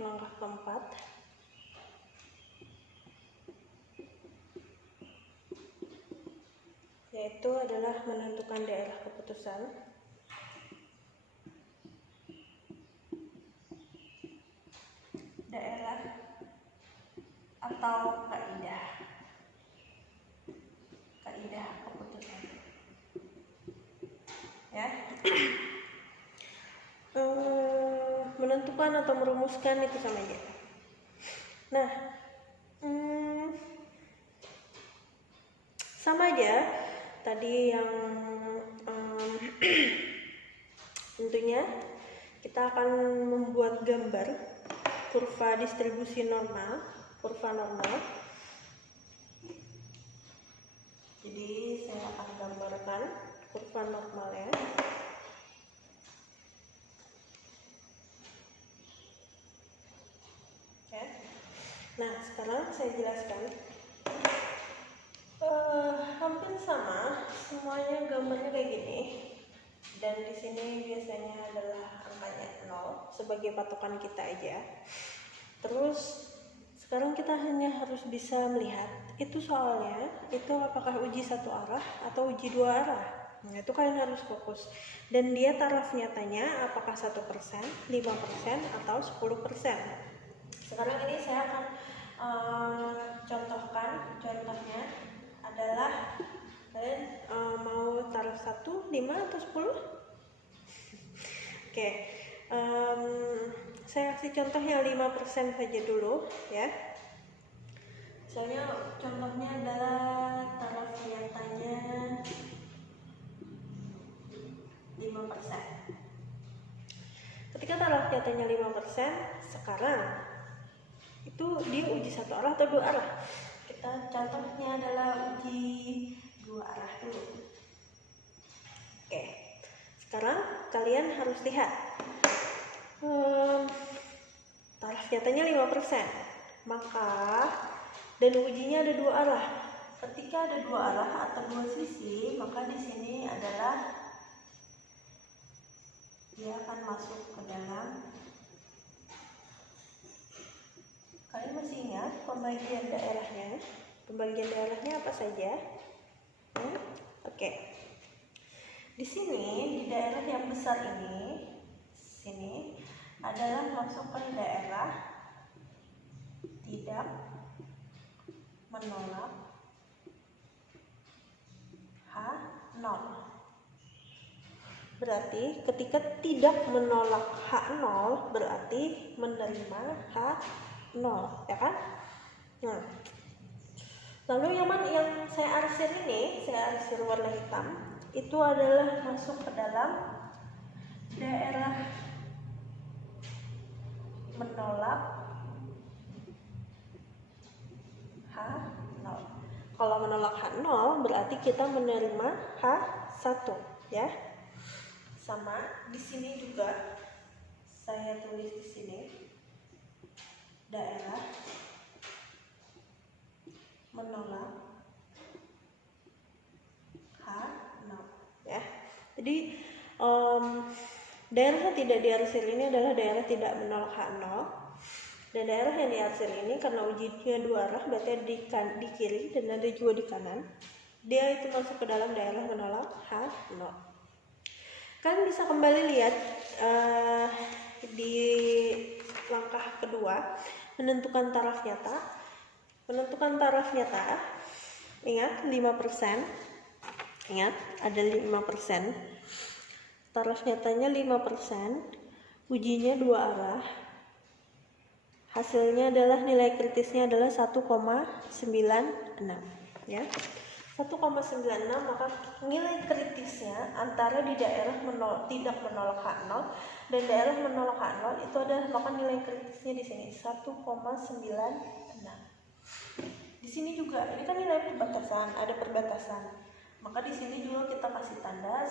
langkah keempat. Yaitu adalah menentukan daerah keputusan. Daerah atau kaidah. Kaidah keputusan. Ya. Menentukan atau merumuskan itu sama aja. Nah, sama aja tadi yang tentunya kita akan membuat gambar kurva distribusi normal, kurva normal. Jadi saya akan gambarkan kurva normal ya. Nah, sekarang saya jelaskan. Hampir sama, semuanya gambarnya kayak gini. Dan di sini biasanya adalah angkanya 0 sebagai patokan kita aja. Terus sekarang kita hanya harus bisa melihat itu soalnya itu apakah uji satu arah atau uji dua arah. Nah, itu kalian harus fokus. Dan dia taraf nyatanya apakah 1%, 5% atau 10%. Sekarang ini saya akan contohkan. Contohnya adalah kalian mau taraf 1, 5 atau 10? Oke. Saya kasih contohnya 5% saja dulu ya. Misalnya contohnya adalah taraf nyatanya 5%. Ketika taraf nyatanya 5%, sekarang itu dia uji satu arah atau dua arah? Kita contohnya adalah uji dua arah dulu. Oke. Sekarang kalian harus lihat taraf nyatanya 5%, maka dan ujinya ada dua arah. Ketika ada dua arah atau dua sisi, maka di sini adalah dia akan masuk ke dalam. Kalian masih ingat pembagian daerahnya? Pembagian daerahnya apa saja? Oke. Di sini di daerah yang besar ini, sini adalah masuk ke daerah tidak menolak H0. Berarti ketika tidak menolak H0 berarti menerima H0, ya kan? Nah, lalu yang saya arsir ini, saya arsir warna hitam, itu adalah masuk ke dalam daerah menolak H0. Kalau menolak H0 berarti kita menerima H1 ya. Sama di sini juga saya tulis di sini daerah menolak H0 ya. Jadi daerah yang tidak diarsir ini adalah daerah tidak menolak H0. Dan daerah yang diarsir ini karena ujinya dua arah, berarti di kiri dan ada juga di kanan. Dia itu masuk ke dalam daerah menolak H0. Kalian bisa kembali lihat di langkah kedua, menentukan taraf nyata. Menentukan taraf nyata, ingat 5%. Ingat, ada 5%. Taraf nyatanya 5%, ujinya dua arah. Hasilnya adalah nilai kritisnya adalah 1,96 ya. 1,96, maka nilai kritisnya antara di daerah tidak menolak H0 dan daerah menolak H0 itu adalah, maka nilai kritisnya di sini 1,96. Di sini juga ini kan nilai perbatasan, ada perbatasan. Maka di sini juga kita kasih tanda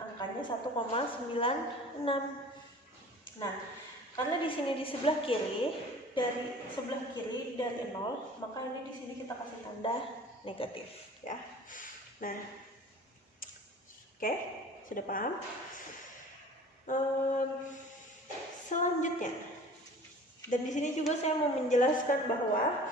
angkanya 1,96. Nah, karena di sini di sebelah kiri dari 0, maka ini di sini kita kasih tanda negatif ya. Nah, oke, sudah paham? Selanjutnya Dan di sini juga saya mau menjelaskan bahwa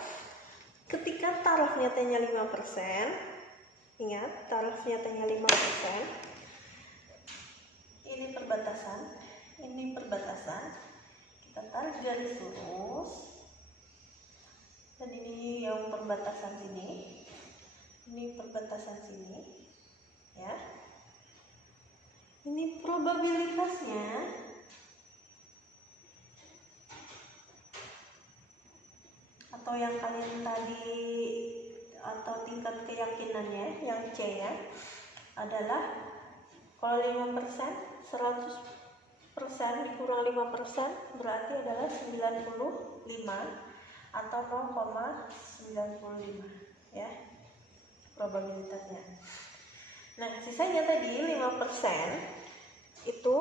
ketika taraf nyatanya 5%, ingat taraf nyatanya 5%, ini perbatasan, kita tarik garis lurus, dan ini yang perbatasan sini, ini perbatasan sini, ya. Ini probabilitasnya atau yang kalian tadi, atau tingkat keyakinannya yang C nya adalah kalau 5%, 100% dikurang 5% berarti adalah 95 atau 0,95, ya, probabilitasnya. Nah, sisanya tadi 5% itu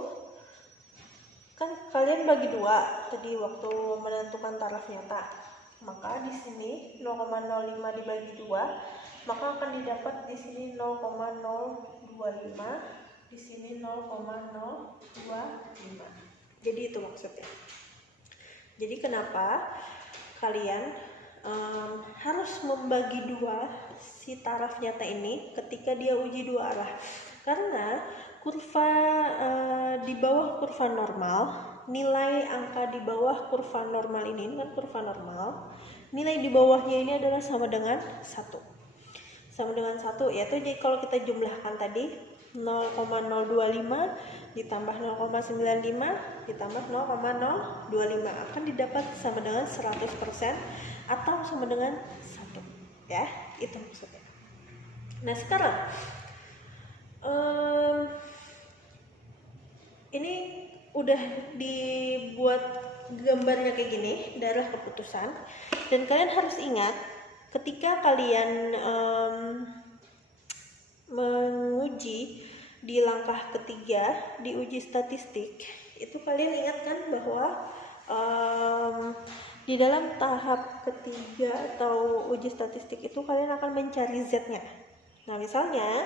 kan kalian bagi 2 tadi waktu menentukan taraf nyata. Maka di sini 0,05 dibagi 2, maka akan didapat di sini 0,025, di sini 0,025. Jadi itu maksudnya. Jadi kenapa kalian harus membagi 2 si taraf nyata ini ketika dia uji 2 arah? Karena kurva di bawah kurva normal, nilai angka di bawah kurva normal ini kan kurva normal, nilai di bawahnya ini adalah sama dengan 1. Sama dengan 1, yaitu jadi kalau kita jumlahkan tadi 0,025 ditambah 0,95 ditambah 0,025 akan didapat sama dengan 100% atau sama dengan 1, ya, itu maksudnya. Nah, sekarang ini udah dibuat gambarnya kayak gini, daerah keputusan, dan kalian harus ingat ketika kalian menguji di langkah ketiga di uji statistik, itu kalian ingatkan bahwa di dalam tahap ketiga atau uji statistik itu kalian akan mencari Z-nya. Nah, misalnya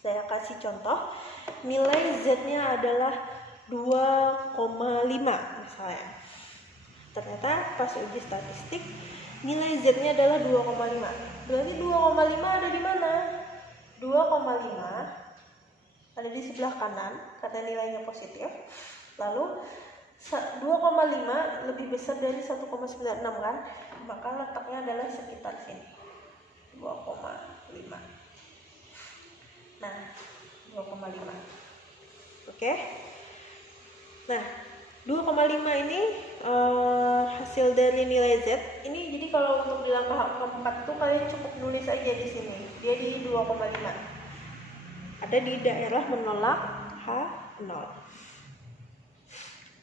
saya kasih contoh, nilai Z-nya adalah 2,5 misalnya. Ternyata pas uji statistik nilai Z-nya adalah 2,5. Berarti 2,5 ada di mana? 2,5 ada di sebelah kanan karena nilainya positif. Lalu 2,5 lebih besar dari 1,96 kan? Maka letaknya adalah sekitar sini. 2,5. Nah, 2,5. Oke. Nah, 2,5 ini hasil dari nilai Z. Ini jadi kalau untuk di langkah keempat tuh kalian cukup nulis aja di sini. Dia di 2,5. Ada di daerah menolak H0.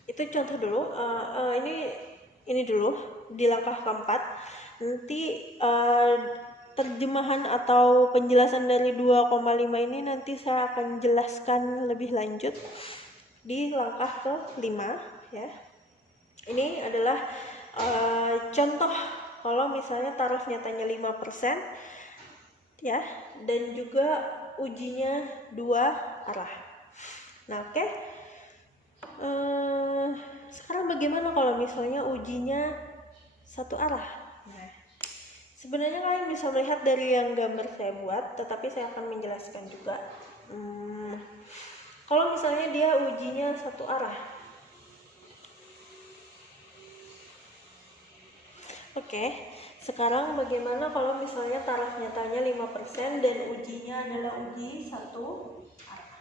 Itu contoh dulu. Ini dulu di langkah keempat. Nanti terjemahan atau penjelasan dari 2,5 ini nanti saya akan jelaskan lebih lanjut di langkah ke-5, ya. Ini adalah contoh kalau misalnya taraf nyatanya 5%, ya, dan juga ujinya 2 arah. Nah, oke. Sekarang bagaimana kalau misalnya ujinya 1 arah? Nah, sebenarnya kalian bisa melihat dari yang gambar saya buat, tetapi saya akan menjelaskan juga. Kalau misalnya dia ujinya 1 arah, oke. Sekarang bagaimana kalau misalnya taraf nyatanya 5% dan ujinya adalah uji 1 arah?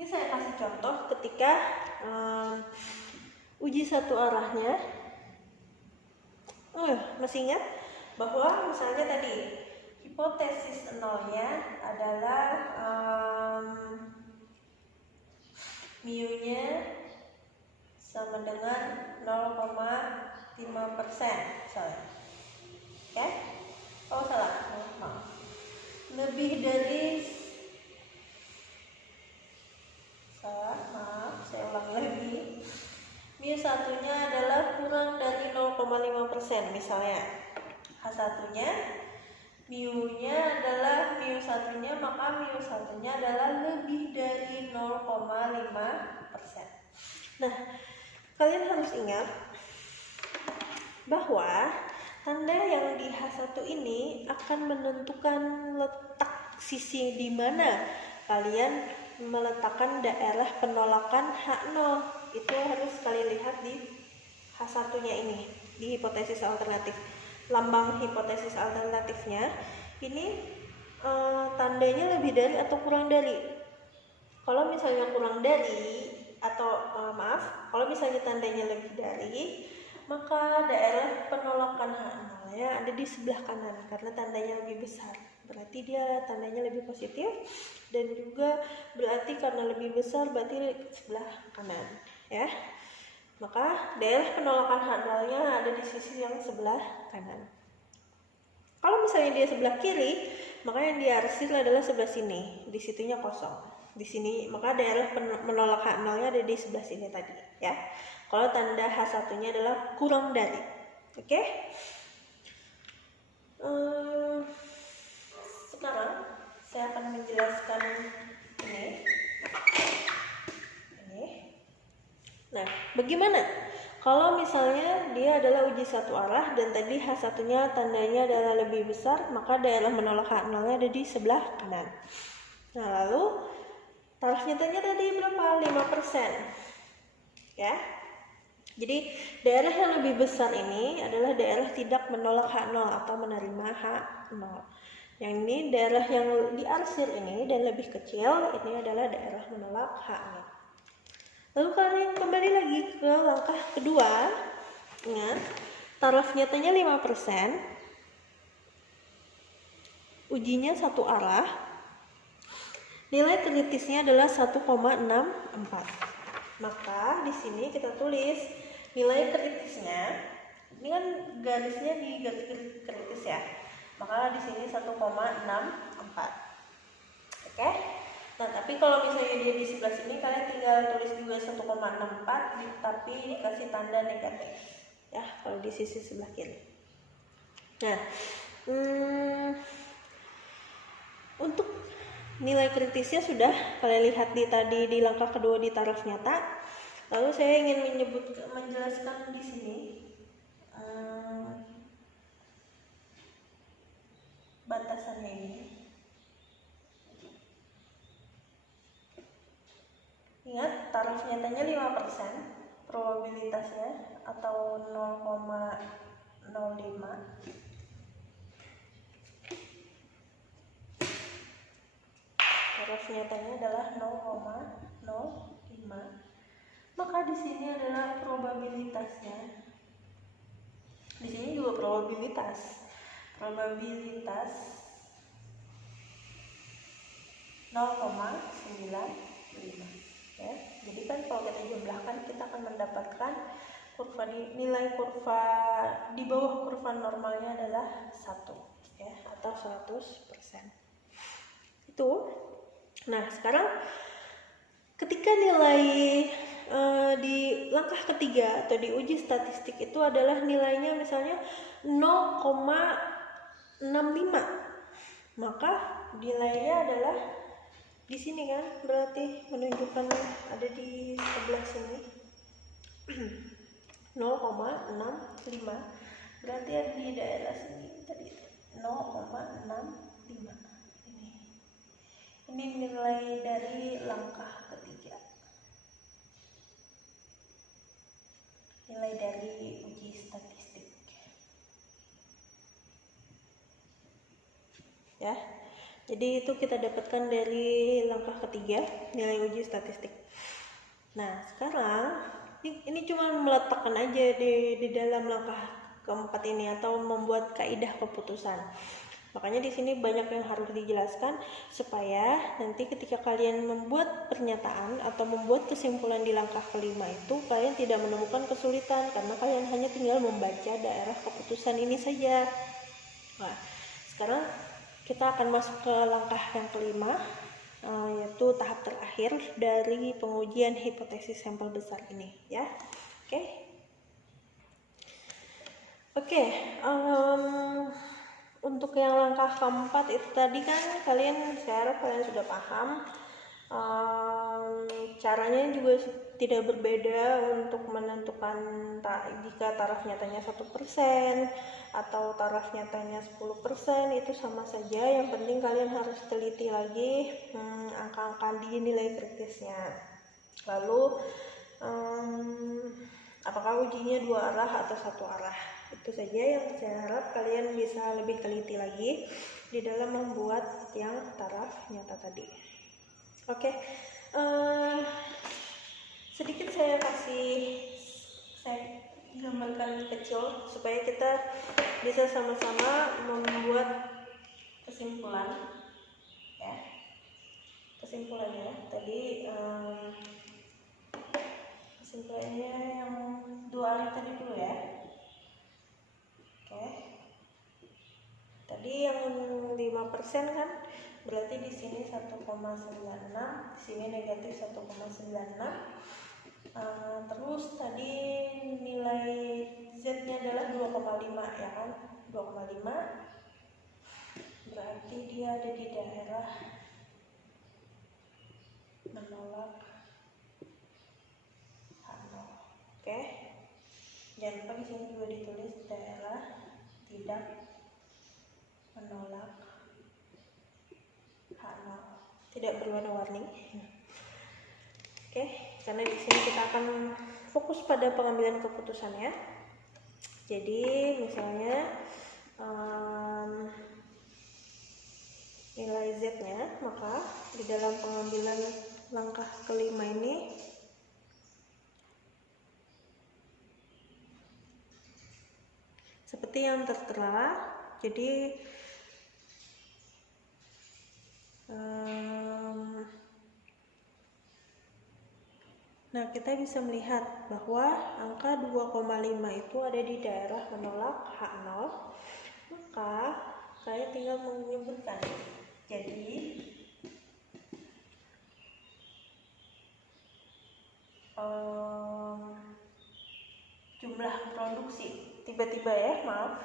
Ini saya kasih contoh ketika uji 1 arahnya. Masih ingat bahwa misalnya tadi hipotesis nolnya adalah mu-nya sama dengan 0,5% misalnya. Ya? Oh, salah. Maaf. Lebih dari saya ulangi lagi. Mu satunya adalah kurang dari 0,5% misalnya. H1-nya mu-nya adalah mu satunya, maka mu satunya adalah lebih dari 0,5%. Nah, kalian harus ingat bahwa tanda yang di H1 ini akan menentukan letak sisi di mana kalian meletakkan daerah penolakan H0. Itu harus kalian lihat di H1-nya ini, di hipotesis alternatif. Lambang hipotesis alternatifnya ini tandanya lebih dari atau kurang dari. Kalau misalnya kurang dari atau kalau misalnya tandanya lebih dari, maka daerah penolakan H0-nya ada di sebelah kanan karena tandanya lebih besar. Berarti dia tandanya lebih positif, dan juga berarti karena lebih besar berarti sebelah kanan, ya. Maka daerah penolakan H0-nya ada di sisi yang sebelah kanan. Kalau misalnya dia sebelah kiri, maka yang diarsir adalah sebelah sini. Di situnya kosong. Di sini, maka daerah menolak H0-nya ada di sebelah sini tadi, ya. Kalau tanda H1-nya adalah kurang dari. Oke? Sekarang saya akan menjelaskan ini. Nah, bagaimana kalau misalnya dia adalah uji satu arah dan tadi H1-nya tandanya adalah lebih besar, maka daerah menolak H0-nya ada di sebelah kanan. Nah, lalu taraf nyatanya tadi berapa? 5%. Ya. Jadi daerah yang lebih besar ini adalah daerah tidak menolak H0 atau menerima H0. Yang ini daerah yang diarsir ini dan lebih kecil, ini adalah daerah menolak H0. Lalu kalian kembali lagi ke langkah kedua. Ingat, taraf nyatanya 5%. Ujinya satu arah. Nilai kritisnya adalah 1,64. Maka di sini kita tulis nilai kritisnya. Ini kan garisnya di garis kritis ya. Maka di sini 1,64. Oke? Nah, tapi kalau misalnya dia di sebelah sini, kalian tinggal tulis juga 1,64, tapi dikasih tanda negatif. Ya, kalau di sisi sebelah kiri. Nah, untuk nilai kritisnya sudah kalian lihat di langkah kedua di taraf nyata. Lalu saya ingin menjelaskan di sini batasannya ini. Ingat, taraf nyatanya 5%, probabilitasnya atau 0,05. Taraf nyatanya adalah 0,05. Maka di sini adalah probabilitasnya. Di sini juga probabilitas 0,95. Ya, jadi kan kalau kita jumlahkan kita akan mendapatkan nilai kurva di bawah kurva normalnya adalah 1, ya, atau 100%. Itu. Nah, sekarang ketika nilai di langkah ketiga atau di uji statistik itu adalah nilainya misalnya 0,65, maka nilainya adalah di sini kan, berarti menunjukkan ada di sebelah sini 0,65, berarti ada di daerah sini tadi 0,65. Ini nilai dari langkah ketiga, nilai dari uji statistik, ya. Jadi itu kita dapatkan dari langkah ketiga, nilai uji statistik. Nah, sekarang ini cuma meletakkan aja di dalam langkah keempat ini atau membuat kaidah keputusan. Makanya di sini banyak yang harus dijelaskan supaya nanti ketika kalian membuat pernyataan atau membuat kesimpulan di langkah kelima itu kalian tidak menemukan kesulitan karena kalian hanya tinggal membaca daerah keputusan ini saja. Nah, sekarang kita akan masuk ke langkah yang kelima, yaitu tahap terakhir dari pengujian hipotesis sampel besar ini, ya. Oke. Untuk yang langkah keempat itu tadi kan saya harap kalian sudah paham. Caranya juga tidak berbeda untuk menentukan jika taraf nyatanya 1% atau taraf nyatanya 10%, itu sama saja. Yang penting kalian harus teliti lagi angka-angka di nilai kritisnya. Lalu apakah ujinya 2 arah atau 1 arah. Itu saja yang saya harap kalian bisa lebih teliti lagi di dalam membuat yang taraf nyata tadi. Oke, sedikit saya gambarkan kecil supaya kita bisa sama-sama membuat kesimpulan, ya. Kesimpulannya tadi, kesimpulannya yang 2 arah tadi dulu ya. Oke. Tadi yang 5% kan berarti di sini 1,96, di sini negatif 1,96. Terus tadi nilai Z-nya adalah 2,5 ya kan? 2,5. Berarti dia ada di daerah menolak H0. Oke. Jangan lupa di sini juga ditulis daerah tidak menolak H0. Tidak berwarna-warni. Oke, karena di sini kita akan fokus pada pengambilan keputusan ya. Jadi misalnya nilai Z-nya, maka di dalam pengambilan langkah kelima ini seperti yang tertera. Jadi nah, kita bisa melihat bahwa angka 2,5 itu ada di daerah menolak H0. Maka saya tinggal menyebutkan. Jadi jumlah produksi tiba-tiba ya, maaf.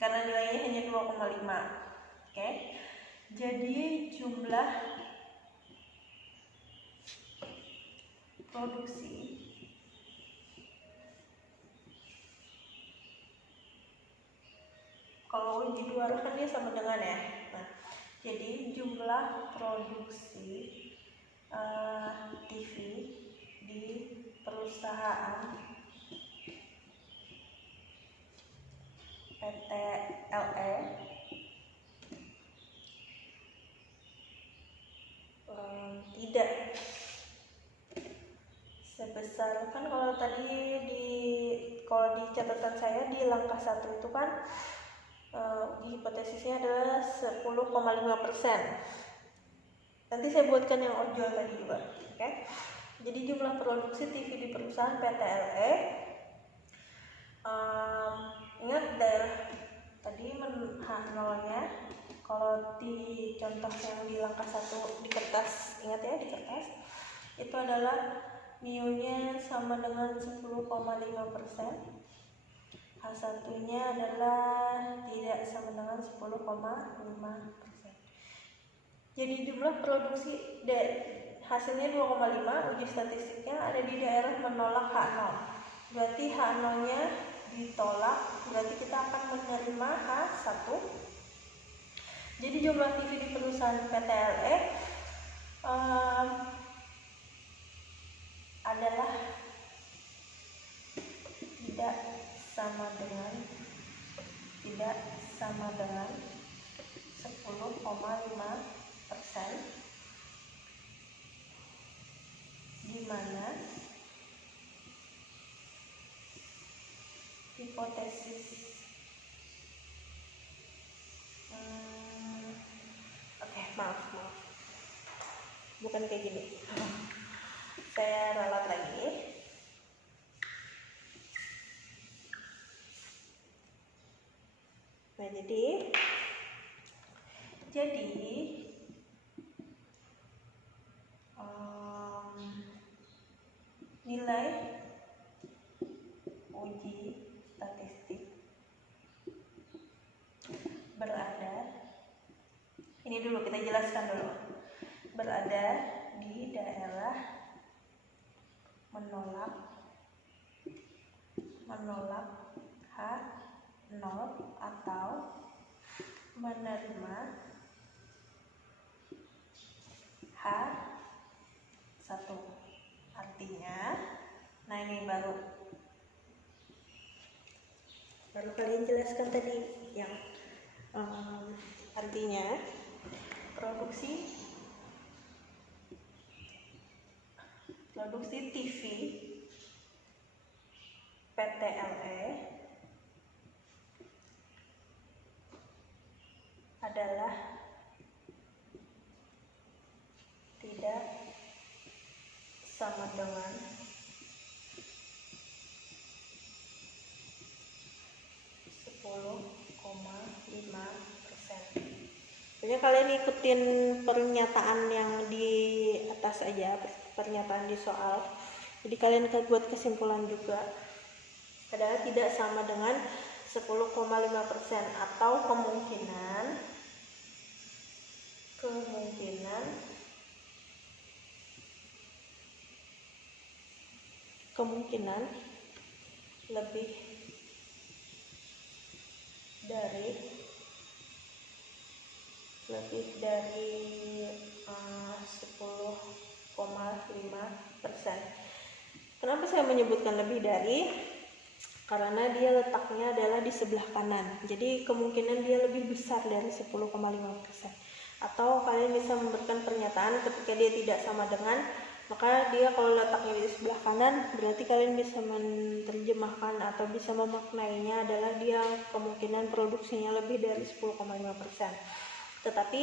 Karena nilainya hanya 2,5. Oke. Jadi jumlah produksi kalau uji 2 arah kan dia sama dengan ya. Nah, jadi jumlah produksi TV di perusahaan PT LE tidak sebesar, kan kalau tadi kalau di catatan saya di langkah 1 itu kan hipotesisnya adalah 10,5%. Nanti saya buatkan yang ojol tadi juga. Oke. Jadi jumlah produksi TV di perusahaan PT LE, ingat daerah tadi H0-nya, kalau di contoh yang di langkah 1 di kertas, ingat ya di kertas, itu adalah mu-nya sama dengan 10,5%. H1-nya adalah tidak sama dengan 10,5%. Jadi jumlah produksi hasilnya 2,5, uji statistiknya ada di daerah menolak H0. Berarti H0-nya ditolak, berarti kita akan menerima H1. Jadi jumlah TV di perusahaan PT LE adalah tidak sama dengan 10,5%, di mana hipotesis maaf bukan kayak gini. Saya ralat lagi. Nah, jadi nilai uji statistik berada, ini dulu kita jelaskan dulu, berada di daerah menolak H0 atau menerima H1. Artinya, nah ini baru kalian jelaskan tadi yang artinya produksi TV PT LE adalah tidak sama dengan 10,5%. Pokoknya kalian ikutin pernyataan yang di atas aja, pernyataan di soal. Jadi kalian buat kesimpulan juga. Adalah tidak sama dengan 10,5% atau kemungkinan lebih dari 10,5%. Kenapa saya menyebutkan lebih dari? Karena dia letaknya adalah di sebelah kanan, jadi kemungkinan dia lebih besar dari 10,5%. Atau kalian bisa memberikan pernyataan ketika dia tidak sama dengan, maka dia kalau letaknya di sebelah kanan, berarti kalian bisa menerjemahkan atau bisa memaknainya adalah dia kemungkinan produksinya lebih dari 10,5%. Tetapi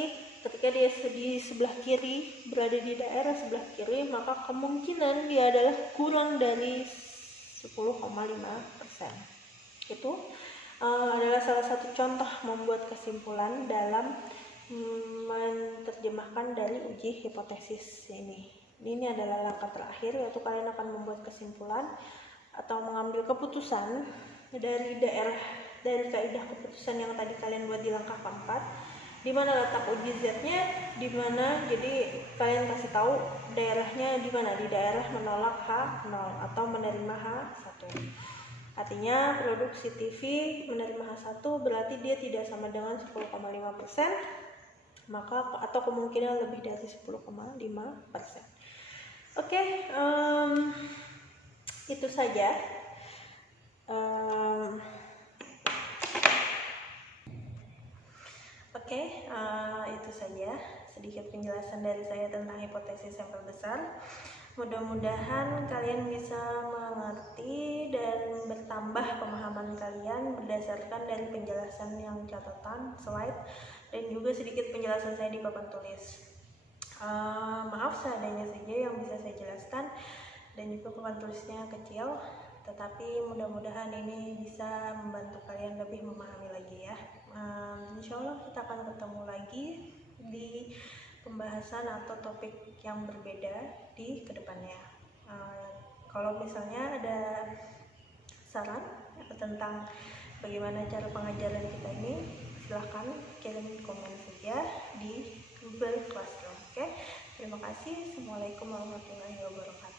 ketika dia di sebelah kiri, berada di daerah sebelah kiri, maka kemungkinan dia adalah kurang dari 10,5%. Itu adalah salah satu contoh membuat kesimpulan dalam menerjemahkan dari uji hipotesis ini. Ini adalah langkah terakhir, yaitu kalian akan membuat kesimpulan atau mengambil keputusan dari kaidah keputusan yang tadi kalian buat di langkah keempat. Di mana letak uji Z-nya, di mana, jadi kalian kasih tahu daerahnya di mana, di daerah menolak H0 atau menerima H1. Artinya produksi TV menerima H1 berarti dia tidak sama dengan 10,5%, maka atau kemungkinan lebih dari 10,5%. Oke, itu saja. Itu saja sedikit penjelasan dari saya tentang hipotesis sampel besar. Mudah-mudahan kalian bisa mengerti dan bertambah pemahaman kalian berdasarkan dari penjelasan yang catatan, slide, dan juga sedikit penjelasan saya di papan tulis. Maaf seadanya saja yang bisa saya jelaskan, dan juga papan tulisnya kecil, tetapi mudah-mudahan ini bisa membantu kalian lebih memahami lagi ya. Insya Allah kita akan ketemu lagi di pembahasan atau topik yang berbeda di kedepannya. Kalau misalnya ada saran tentang bagaimana cara pengajaran kita ini, silahkan kirim komen saja di Google Classroom. Oke, terima kasih. Assalamualaikum warahmatullahi wabarakatuh.